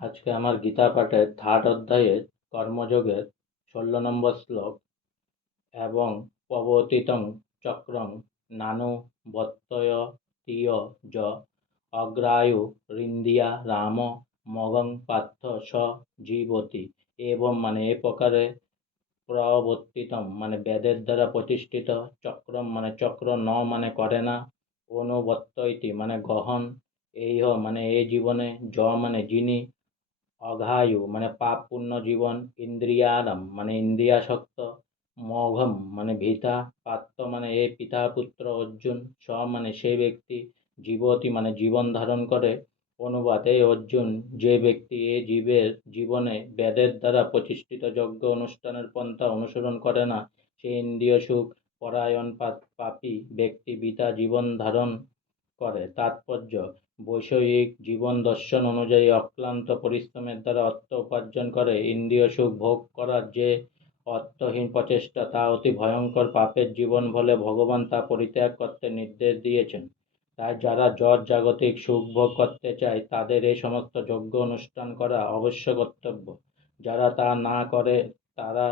আজকে আমার গীতা পাঠের থার্ড অধ্যায়ের কর্মযোগের 16 নম্বর শ্লোক। এবং প্রবর্তিতং চক্রং নানু বর্তয়তীয় য অগ্রায়ু রিন্দিয়া রাম মগং পার্থ স জীবতি। এবং মানে এ প্রকারে প্রবর্তিতম মানে বেদের দ্বারা প্রতিষ্ঠিত, চক্রম মানে চক্র, ন মানে করে না, অনুবর্তয়তি মানে গ্রহণ, এই মানে এই জীবনে, য মানে যিনি, অঘায়ু মানে পাপ পূর্ণ জীবন, ইন্দ্রিয়ারাম মানে ইন্দ্রিয়াসক্ত, মঘম মানে ভিতা, পাত্র মানে এ পিতা পুত্র অর্জুন, স মানে সে ব্যক্তি, জীবতি মানে জীবন ধারণ করে। অনুবাদ: এই অর্জুন, যে ব্যক্তি এ জীবের জীবনে বেদের দ্বারা প্রতিষ্ঠিত যজ্ঞ অনুষ্ঠানের পন্থা অনুসরণ করে না, সে ইন্দ্রিয় সুখ পরায়ণ পাপী ব্যক্তি বিতা জীবন ধারণ করে। তাৎপর্য: বৈষয়িক জীবন দর্শন অনুযায়ী অক্লান্ত পরিশ্রমের দ্বারা অর্থ উপার্জন করে ইন্দ্রিয় সুখ ভোগ করার যে অর্থহীন প্রচেষ্টা, তা অতি ভয়ঙ্কর পাপের জীবন বলে ভগবান তা পরিত্যাগ করতে নির্দেশ দিয়েছেন। তাই যারা জড় জাগতিক সুখ ভোগ করতে চায় তাদের এই সমস্ত যজ্ঞ অনুষ্ঠান করা অবশ্য কর্তব্য। যারা তা না করে তারা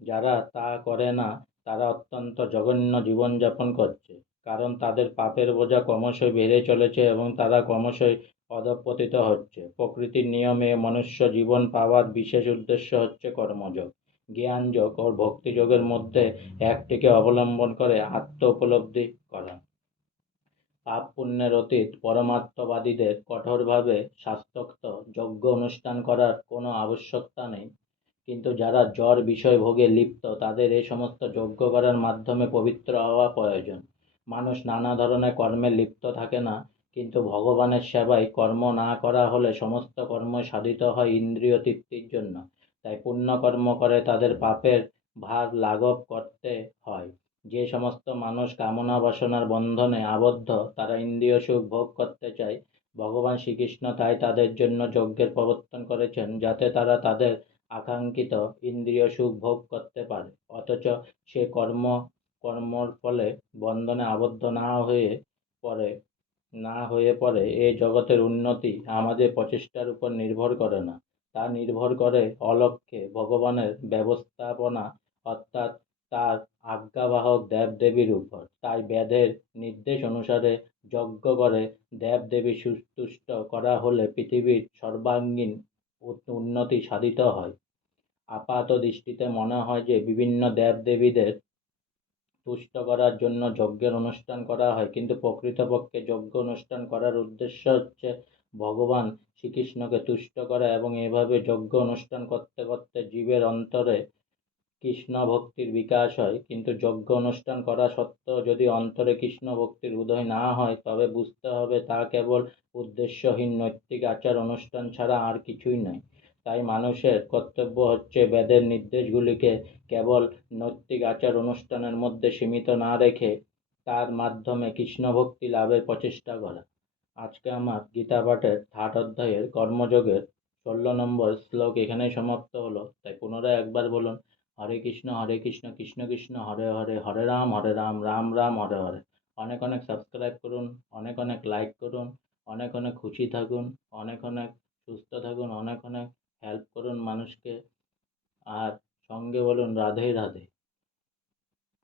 যারা তা করে না তারা অত্যন্ত জঘন্য জীবনযাপন করছে, কারণ তাদের পাপের বোঝা ক্রমশই বেড়ে চলেছে এবং তারা ক্রমশই অধঃপতিত হচ্ছে। প্রকৃতির নিয়মে মনুষ্য জীবন পাওয়ার বিশেষ উদ্দেশ্য হচ্ছে কর্মযোগ। জ্ঞানযোগ ও ভক্তিযোগের মধ্যে একটিকে অবলম্বন করে আত্ম উপলব্ধি করা। পাপ পুণ্যের অতীত পরমার্থবাদীদের কঠোরভাবে শাস্ত্রোক্ত যজ্ঞ অনুষ্ঠান করার কোনো আবশ্যকতা নেই, কিন্তু যারা জড় বিষয় ভোগে লিপ্ত তাদের এই সমস্ত যজ্ঞ করার মাধ্যমে পবিত্র হওয়া প্রয়োজন। মানুষ নানা ধরনের কর্মে লিপ্ত থাকে না, কিন্তু ভগবানের সেবায় কর্ম না করা হলে সমস্ত কর্মই সাধিত হয় ইন্দ্রিয় তৃপ্তির জন্য। তাই পুণ্যকর্ম করে তাদের পাপের ভার লাঘব করতে হয়। যে সমস্ত মানুষ কামনা বাসনার বন্ধনে আবদ্ধ, তারা ইন্দ্রিয় সুখ ভোগ করতে চায়। ভগবান শ্রীকৃষ্ণ তাই তাদের জন্য যজ্ঞের প্রবর্তন করেছেন, যাতে তারা তাদের আকাঙ্ক্ষিত ইন্দ্রিয় সুখ ভোগ করতে পারে, অথচ সে কর্মর ফলে বন্ধনে আবদ্ধ না হয়ে পড়ে। এই জগতের উন্নতি আমাদের প্রচেষ্টার উপর নির্ভর করে না, তা নির্ভর করে অলক্ষ্যে ভগবানের ব্যবস্থাপনা, অর্থাৎ তার আজ্ঞাবাহক দেবদেবীর উপর। তাই বেদের নির্দেশ অনুসারে যজ্ঞ করে দেবদেবী তুষ্ট করা হলে পৃথিবীর সর্বাঙ্গীন উন্নতি সাধিত হয়। আপাত দৃষ্টিতে মনে হয় যে বিভিন্ন দেবদেবীদের তুষ্ট করার জন্য যজ্ঞের অনুষ্ঠান করা হয়, কিন্তু প্রকৃতপক্ষে যজ্ঞ অনুষ্ঠান করার উদ্দেশ্য হচ্ছে ভগবান শ্রীকৃষ্ণকে তুষ্ট করা, এবং এভাবে যজ্ঞ অনুষ্ঠান করতে করতে জীবের অন্তরে কৃষ্ণ ভক্তির বিকাশ হয়। কিন্তু যজ্ঞ অনুষ্ঠান করা সত্ত্বেও যদি অন্তরে কৃষ্ণ ভক্তির উদয় না হয়, তবে বুঝতে হবে তা কেবল উদ্দেশ্যহীন নৈতিক আচার অনুষ্ঠান ছাড়া আর কিছুই নয়। তাই মানুষের কর্তব্য হচ্ছে বেদের নির্দেশগুলিকে কেবল নৈতিক আচার অনুষ্ঠানের মধ্যে সীমিত না রেখে তার মাধ্যমে কৃষ্ণ ভক্তি লাভের প্রচেষ্টা করা। আজকে আমার গীতা পাঠের থার্ড অধ্যায়ের কর্মযোগের 16 নম্বর শ্লোক এখানেই সমাপ্ত হলো। তাই পুনরায় একবার বলুন: হরে কৃষ্ণ কৃষ্ণ কৃষ্ণ হরে হরে, হরে রাম রাম রাম হরে হরে। অনেক অনেক সাবস্ক্রাইব করুন, অনেক অনেক লাইক করুন, অনেক অনেক খুশি থাকুন, অনেক অনেক সুস্থ থাকুন, অনেক অনেক হেল্প করুন মানুষকে, আর সঙ্গে বলুন রাধে রাধে।